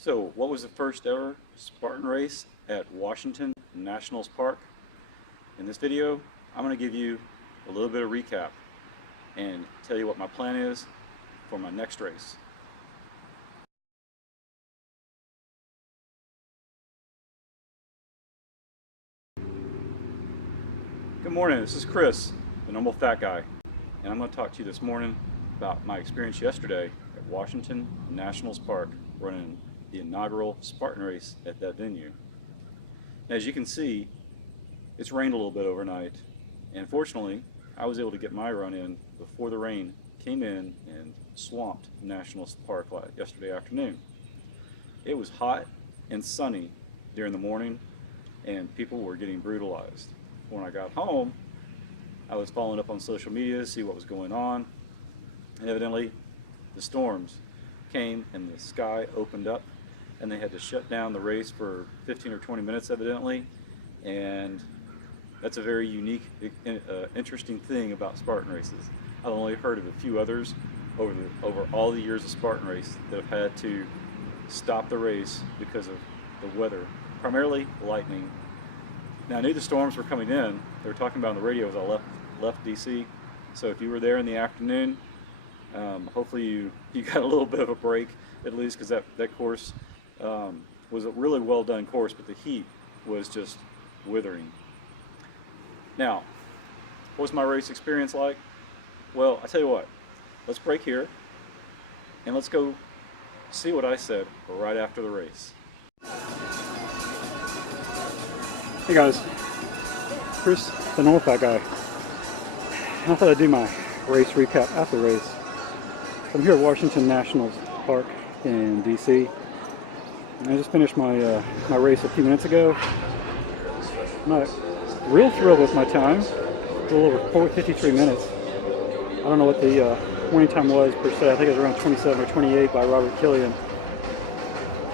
So, what was the first ever Spartan race at Washington Nationals Park? In this video, I'm going to give you a little bit of recap and tell you what my plan is for my next race. Good morning, this is Chris, the Normal Fat Guy, and I'm going to talk to you this morning about my experience yesterday at Washington Nationals Park running the inaugural Spartan race at that venue. As you can see, it's rained a little bit overnight, and fortunately I was able to get my run in before the rain came in and swamped Nationals Park yesterday afternoon. It was hot and sunny during the morning and people were getting brutalized. When I got home, I was following up on social media to see what was going on, and evidently the storms came and the sky opened up and they had to shut down the race for 15 or 20 minutes evidently, and that's a very unique, interesting thing about Spartan races. I've only heard of a few others over all the years of Spartan race that have had to stop the race because of the weather, primarily lightning. Now, I knew the storms were coming in. They were talking about on the radio as I left DC. So if you were there in the afternoon, hopefully you got a little bit of a break at least, because that course was a really well done course, but the heat was just withering. Now, what was my race experience like? Well, I tell you what, let's break here and let's go see what I said right after the race. Hey guys, Chris, the Normal Fat Guy. I thought I'd do my race recap after the race. I'm here at Washington Nationals Park in DC. I just finished my my race a few minutes ago. I'm not real thrilled with my time. A little over 53 minutes. I don't know what the winning time was per se. I think it was around 27 or 28 by Robert Killian.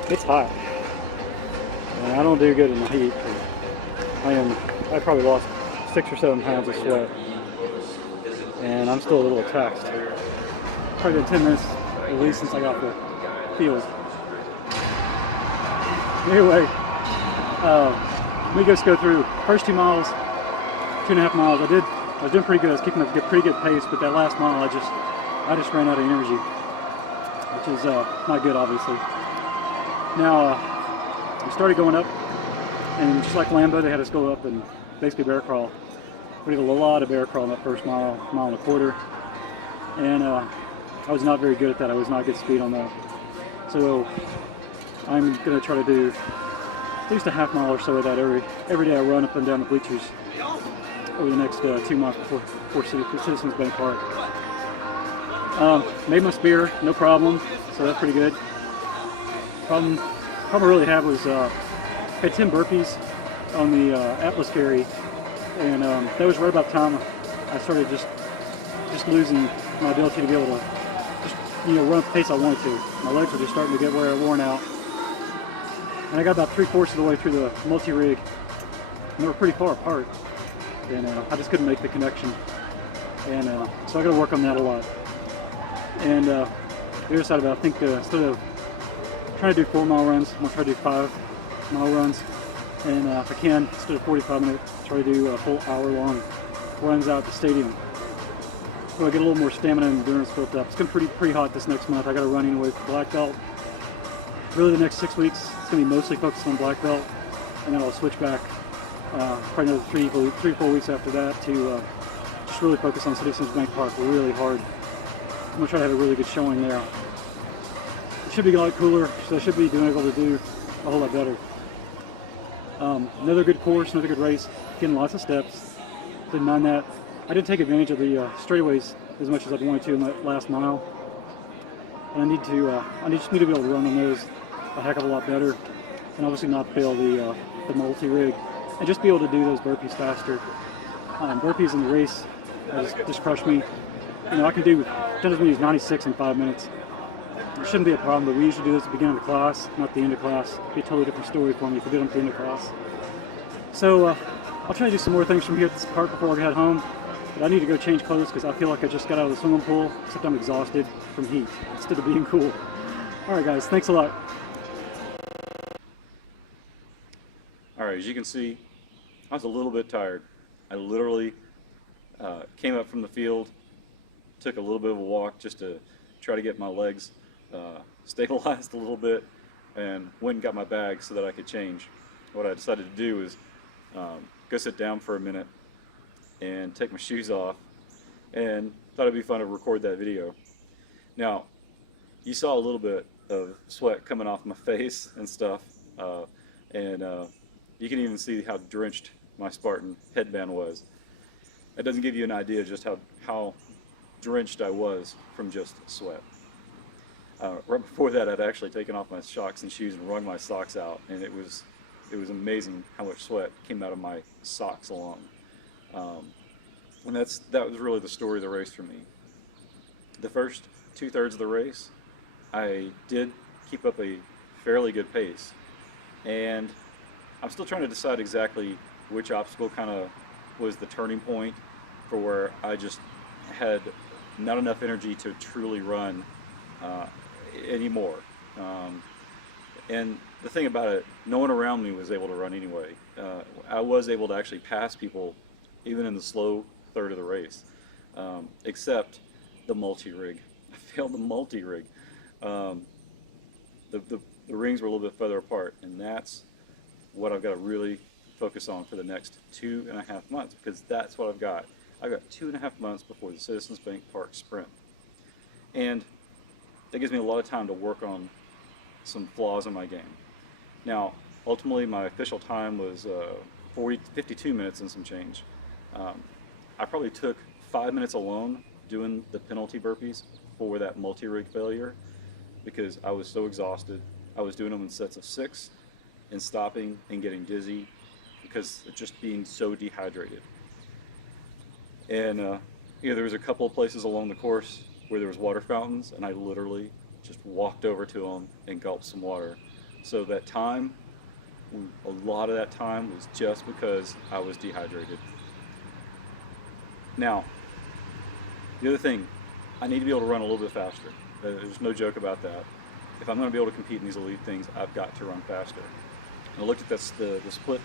It's hot, and I don't do good in the heat. I probably lost 6 or 7 pounds of sweat, and I'm still a little taxed. Probably been 10 minutes at least since I got the field. Anyway, let me just go through first 2 miles, 2.5 miles. I was doing pretty good. I was keeping a pretty good pace, but that last mile I just ran out of energy, which is not good, obviously. Now we started going up. And just like Lambeau, they had us go up and basically bear crawl. We did a lot of bear crawl in that first mile and a quarter. And I was not very good at that. I was not good speed on that. So I'm going to try to do at least a half mile or so of that every day. I run up and down the bleachers over the next 2 months before Citizens Bank Park. Made my spear, no problem. So that's pretty good. Problem I really had was I had 10 burpees on the Atlas carry, and that was right about the time I started just losing my ability to be able to just, run at the pace I wanted to. My legs were just starting to get worn out, and I got about 3/4 of the way through the multi-rig, and they were pretty far apart, and I just couldn't make the connection, and so I got to work on that a lot. And the other side of it, I think instead of trying to do 4-mile runs, I'm gonna try to do 5-mile runs, and if I can, instead of 45 minutes, try to do a full hour-long runs out at the stadium. So I get a little more stamina and endurance built up. It's going to be pretty hot this next month. I got a running away for black belt. Really, the next 6 weeks, it's going to be mostly focused on black belt, and then I'll switch back probably another 3 or 4 weeks after that to just really focus on Citizens Bank Park really hard. I'm going to try to have a really good showing there. It should be a lot cooler, so I should be able to do a whole lot better. Another good course, another good race, getting lots of steps. Didn't mind that. I didn't take advantage of the straightaways as much as I'd wanted to in that last mile. And I just need to be able to run on those a heck of a lot better, and obviously not fail the multi-rig, and just be able to do those burpees faster. Burpees in the race just crush me. I can do as many as 96 in 5 minutes. It shouldn't be a problem, but we usually do this at the beginning of the class, not the end of class. It'd be a totally different story for me if we did them at the end of class. So I'll try to do some more things from here at this park before I head home. But I need to go change clothes because I feel like I just got out of the swimming pool, except I'm exhausted from heat instead of being cool. Alright guys, thanks a lot. All right, as you can see, I was a little bit tired. I literally came up from the field, took a little bit of a walk just to try to get my legs stabilized a little bit, and went and got my bag so that I could change. What I decided to do is go sit down for a minute and take my shoes off, and thought it'd be fun to record that video. Now, you saw a little bit of sweat coming off my face and stuff, and you can even see how drenched my Spartan headband was. That doesn't give you an idea just how drenched I was from just sweat. Right before that, I'd actually taken off my socks and shoes and wrung my socks out, and it was amazing how much sweat came out of my socks alone. And that was really the story of the race for me. The first 2/3 of the race, I did keep up a fairly good pace, and I'm still trying to decide exactly which obstacle kind of was the turning point for where I just had not enough energy to truly run anymore. And the thing about it, no one around me was able to run anyway. I was able to actually pass people even in the slow third of the race, except the multi-rig. I failed the multi-rig. The rings were a little bit further apart, and that's what I've got to really focus on for the next 2.5 months, because that's what I've got. I've got 2.5 months before the Citizens Bank Park Sprint. And that gives me a lot of time to work on some flaws in my game. Now, ultimately, my official time was 52 minutes and some change. I probably took 5 minutes alone doing the penalty burpees for that multi-rig failure because I was so exhausted. I was doing them in sets of 6 and stopping and getting dizzy because of just being so dehydrated. And there was a couple of places along the course where there was water fountains, and I literally just walked over to them and gulped some water. So that time, a lot of that time was just because I was dehydrated. Now, the other thing, I need to be able to run a little bit faster. There's no joke about that. If I'm going to be able to compete in these elite things, I've got to run faster. And I looked at the split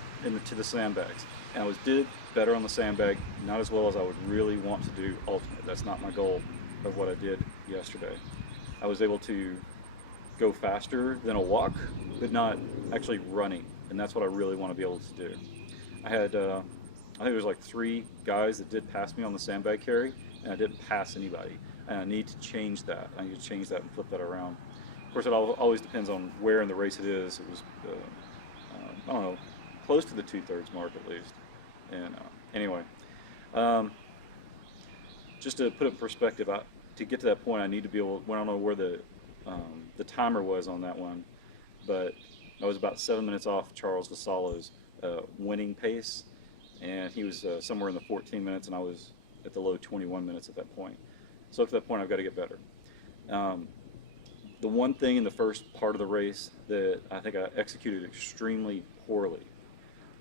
to the sandbags, and I did better on the sandbag, not as well as I would really want to do ultimate. That's not my goal of what I did yesterday. I was able to go faster than a walk, but not actually running, and that's what I really want to be able to do. I had, I think there was like 3 guys that did pass me on the sandbag carry, and I didn't pass anybody. And I need to change that. I need to change that and flip that around. Of course, it always depends on where in the race it is. It was, I don't know, close to the 2/3 mark at least. And anyway, just to put it in perspective, to get to that point, I need to be able. Well, I don't know where the timer was on that one, but I was about 7 minutes off Charles Vassallo's winning pace, and he was somewhere in the 14 minutes, and I was at the low 21 minutes at that point. So at that point, I've got to get better. The one thing in the first part of the race that I think I executed extremely poorly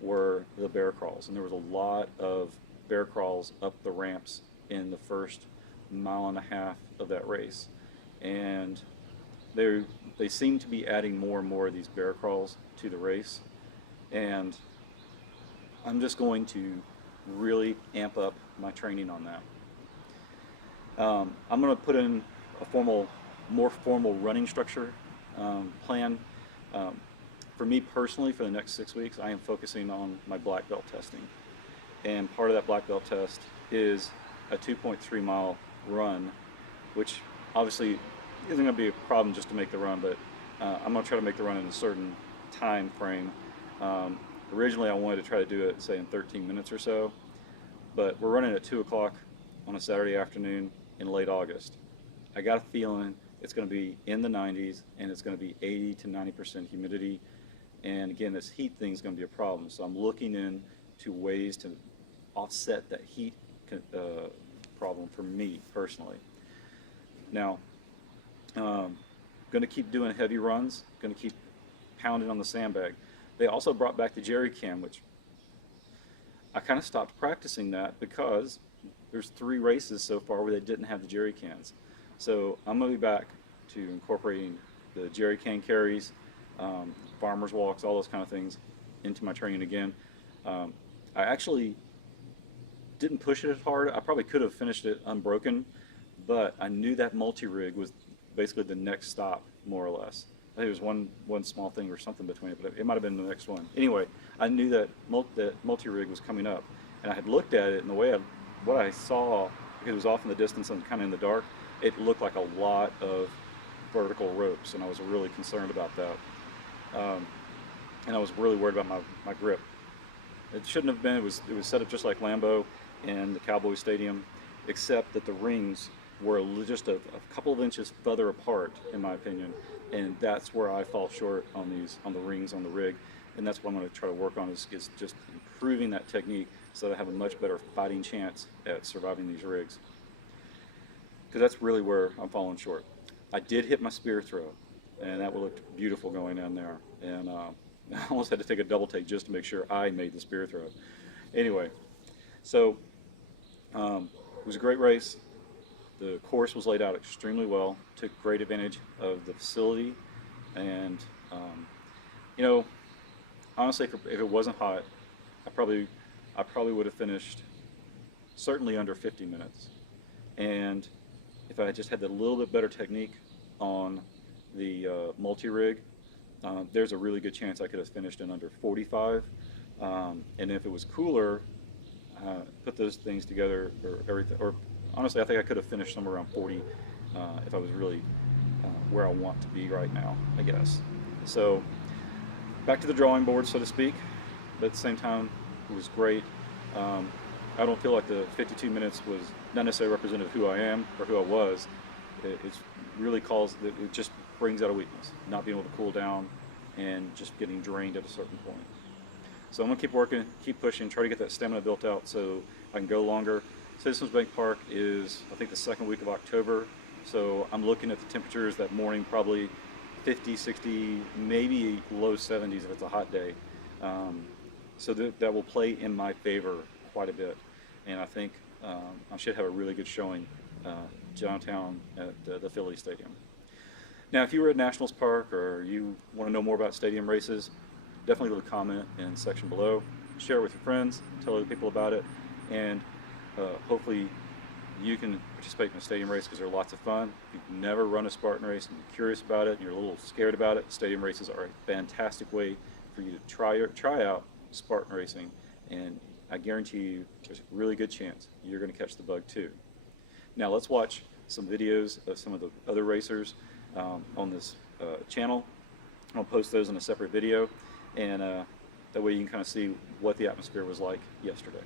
were the bear crawls, and there was a lot of bear crawls up the ramps in the first 1.5 miles of that race, and they seem to be adding more and more of these bear crawls to the race, and I'm just going to really amp up my training on that. I'm going to put in a more formal running structure plan. For me personally, for the next 6 weeks, I am focusing on my black belt testing. And part of that black belt test is a 2.3 mile run, which obviously isn't going to be a problem just to make the run, but I'm going to try to make the run in a certain time frame. Originally, I wanted to try to do it, say, in 13 minutes or so, but we're running at 2 o'clock on a Saturday afternoon in late August. I got a feeling it's going to be in the 90s, and it's going to be 80 to 90% humidity. And again, this heat thing is going to be a problem. So I'm looking into ways to offset that heat problem for me personally. Now, going to keep doing heavy runs, going to keep pounding on the sandbag. They also brought back the jerry can, which I kind of stopped practicing that because there's 3 races so far where they didn't have the jerry cans. So I'm going to be back to incorporating the jerry can carries, farmers walks, all those kind of things into my training again. I actually didn't push it as hard. I probably could have finished it unbroken, but I knew that multi-rig was basically the next stop, more or less. I think there was one small thing or something between it, but it might have been the next one. Anyway, I knew that multi-rig was coming up, and I had looked at it, and what I saw, because it was off in the distance and kind of in the dark, it looked like a lot of vertical ropes, and I was really concerned about that. And I was really worried about my grip. It shouldn't have been. It was set up just like Lambeau and the Cowboy Stadium, except that the rings were just a couple of inches further apart, in my opinion, and that's where I fall short on the rings on the rig, and that's what I'm going to try to work on is just improving that technique so that I have a much better fighting chance at surviving these rigs, because that's really where I'm falling short. I did hit my spear throw, and that looked beautiful going down there, and I almost had to take a double take just to make sure I made the spear throw. Anyway, so it was a great race. The course was laid out extremely well, took great advantage of the facility, and you know, honestly, if it wasn't hot, I probably would have finished certainly under 50 minutes. And if I had just had a little bit better technique on the multi-rig, there's a really good chance I could have finished in under 45. And if it was cooler, put those things together, or everything, or honestly, I think I could have finished somewhere around 40 if I was really where I want to be right now, I guess. So back to the drawing board, so to speak, but at the same time, it was great. I don't feel like the 52 minutes was not necessarily representative of who I am or who I was. It just brings out a weakness, not being able to cool down and just getting drained at a certain point. So I'm gonna keep working, keep pushing, try to get that stamina built out so I can go longer. Citizens Bank Park is, I think, the second week of October. So I'm looking at the temperatures that morning, probably 50, 60, maybe low 70s if it's a hot day. So that will play in my favor quite a bit. And I think I should have a really good showing downtown at the Philly Stadium. Now, if you were at Nationals Park or you want to know more about stadium races, definitely leave a comment in the section below. Share it with your friends, tell other people about it, and hopefully you can participate in a stadium race because they're lots of fun. If you've never run a Spartan race and you're curious about it and you're a little scared about it, stadium races are a fantastic way for you to try out Spartan racing, and I guarantee you there's a really good chance you're going to catch the bug too. Now let's watch some videos of some of the other racers on this channel. I'll post those in a separate video, and that way you can kind of see what the atmosphere was like yesterday.